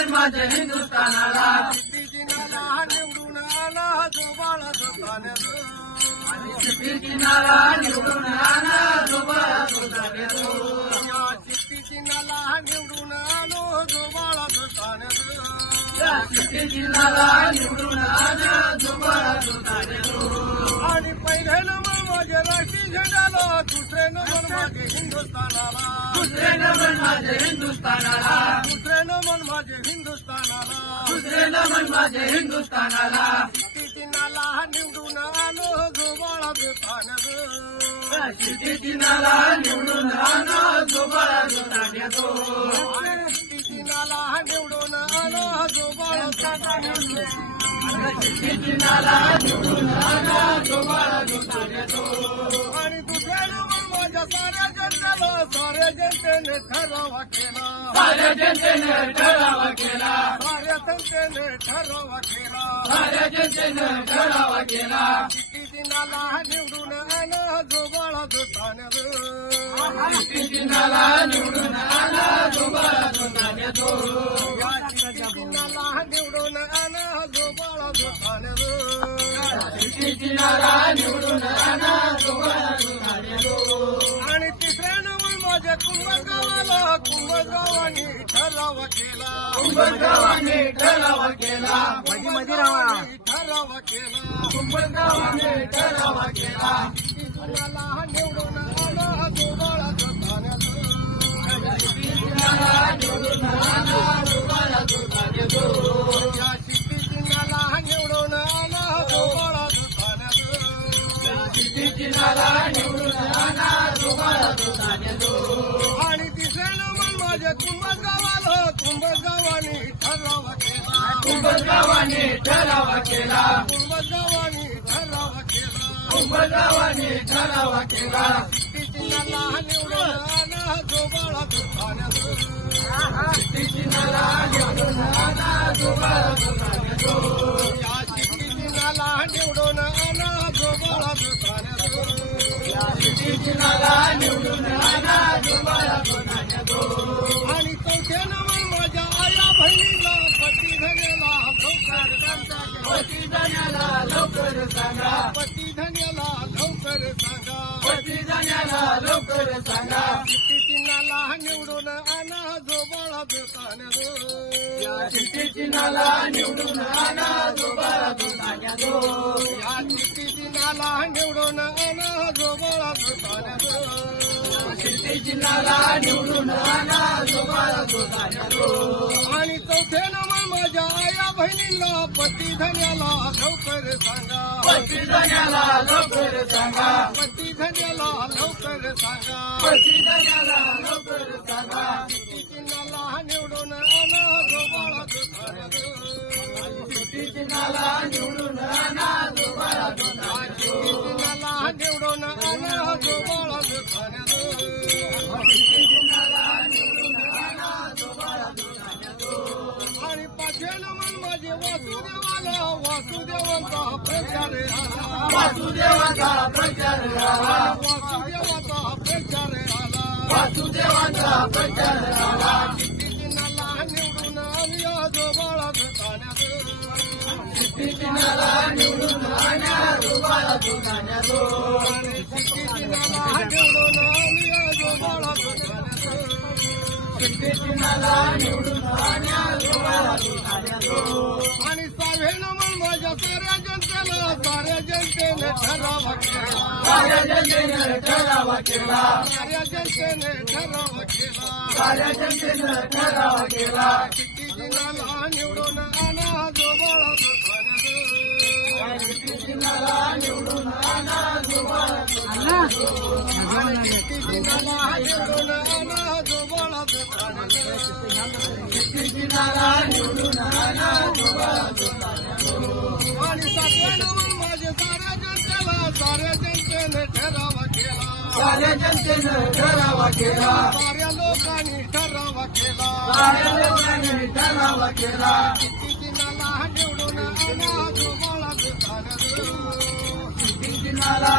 मन माझ्या हिंदुस्थानाला सिद्दीकीनाला निवडून आला जो बाळाचं तान्यात सिद्दीकीनाला निवडून आणा जो बाळाचं तान्यात या सिद्दीकीनाला निवडून आलो जो बाळाचं तान्यात सिद्दीकीनाला निवडून आणा जो बाळाचं तान्यात आणि पहिलं मन माझ्या राष्ट्रीय झेंड्याला दुसरे मन माझे हिंदुस्थानाला दुसरे नमन माझे हिंदुस्थानाला दुसरे मन माझे हिंदुस्थानाला दुसरे नमन माझे हिंदुस्थानाला सिद्दीकीनाला निवडून आलो जो बाळाचं तान्यात सिद्दीकीनाला निवडून आणा जो बाळाचं तान्यात सिद्दीकीनाला निवडून आलो जो बाळाचं तान्यात सिद्दीकीनाला निवडून आणा जो बाळाचं तान्यात आणि दुसऱ्या मन माझ्या साऱ्या जनतेने ठरावा केला साऱ्या जनतेने ठराव केला साऱ्या जनतेने ठरावा केला साऱ्या जनतेने ठराव केला सिद्दीकीनाला निवडून आणा जो बाळाचं तान्यात सिद्दीकीनाला निवडून आणा जो बाळाचं तान्यात या सिद्दीकीनाला निवडून आणा जो बाळाचं तान्यात सिद्दीकीनाला निवडून आणा जो बाळाचं तान्यात आणि तिसऱ्या मन माझ्या कुंभगावानी ठरावा केला कुंभगावाने ठराव केला ठरावा केला कुंभगावाने ठराव केला सिद्दीकीनाला निवडून आणा जो बाळाचं तान्यात सिद्दीकीनाला निवडून आणा जो बाळाचं तान्यात या सिद्दीकीनाला निवडून आणा जो बाळाचं तान्यात सिद्दीकीनाला निवडून आणा जो बाळाचं तान्यात आणि तिसऱ्या मन माझ्या कुंभगावानी ठरावा केला कुंभगावाने ठराव केला कुंभगावानी ठरावा केला कुंभगावाने ठराव केला सिद्दीकीनाला निवडून आणा जो बाळाचं तान्यात सिद्दीकीनाला निवडून आणा जो बाळाचं तान्यात या सिद्दीकीनाला निवडून आणा जो बाळाचं तान्यात सिद्दीकीनाला निवडून आणा जो बाळाचं तान्यात आणि चौथ्या मन माझ्या आया बहिणीला पती धन्याला लवकर सांगा पती जाण्याला लवकर सांगा पती धन्याला लवकर सांगा पती जाण्याला लवकर सांगा सिद्दीकीनाला निवडून आणा जो बाळाचं तान्यात सिद्दीकीनाला निवडून आणा जो बाळाचं तान्यात या सिद्दीकीनाला निवडून आणा जो बाळाचं तान्यात सिद्दीकीनाला निवडून आणा जो बाळाचं तान्यात आणि चौथे मन माझ्या आया बहिणीला पती धन्याला लवकर सांगा पती जाण्याला लवकर सांगा पती धन्याला लवकर सांगा पती जाण्याला लवकर सांगा सिद्दीकीनाला निवडून आणा जो बाळाचं तान्यात सिद्दीकीनाला निवडून आणा जो बाळाचं तान्यात सिद्दीकीनाला निवडून आणा जो बाळाचं तान्यात सिद्दीकीनाला निवडून आणा जो बाळाचं तान्यात आणि पाचवे मन माझे वासुदेवांचा प्रचार आला वासुदेवाचा प्रचार आला वासुदेवाचा प्रचार आला वासुदेवाचा प्रचार आला सिद्दीकीनाला निवडून आणूया जो बाळाचं तान्यात सिद्दीकीनाला निवडून आणा जो बाळाचं तान्यात आणि सिद्दीकीनाला निवडून आणूया जो बाळाचं तान्यात सिद्दीकीनाला निवडून आणा जो बाळाचं तान्यात आणि सावे मन माझ्या साऱ्या जनतेने ठरावा केला साऱ्या जनतेने ठराव केला साऱ्या जनतेने ठरावा केला साऱ्या जनतेने ठराव केला सिद्दीकीनाला निवडून आणा जो बाळाचं तान्यात सिद्दीकीनाला निवडून आणा जो बाळाचं तान्यात सिद्दीकीनाला निवडून आणा जो बाळाचं तान्यात सिद्दीकीनाला निवडून आणा जो बाळाचं तान्यात आणि सातव्या मन माझ्या साऱ्या जनतेने ठरावा केला साऱ्या जनतेने ठराव केला साऱ्या लोकांनी ठरावा केला साऱ्या लोकांनी ठराव केला सिद्दीकीनाला निवडून आणा जो बाळाचं तान्यात सिद्दीकीनाला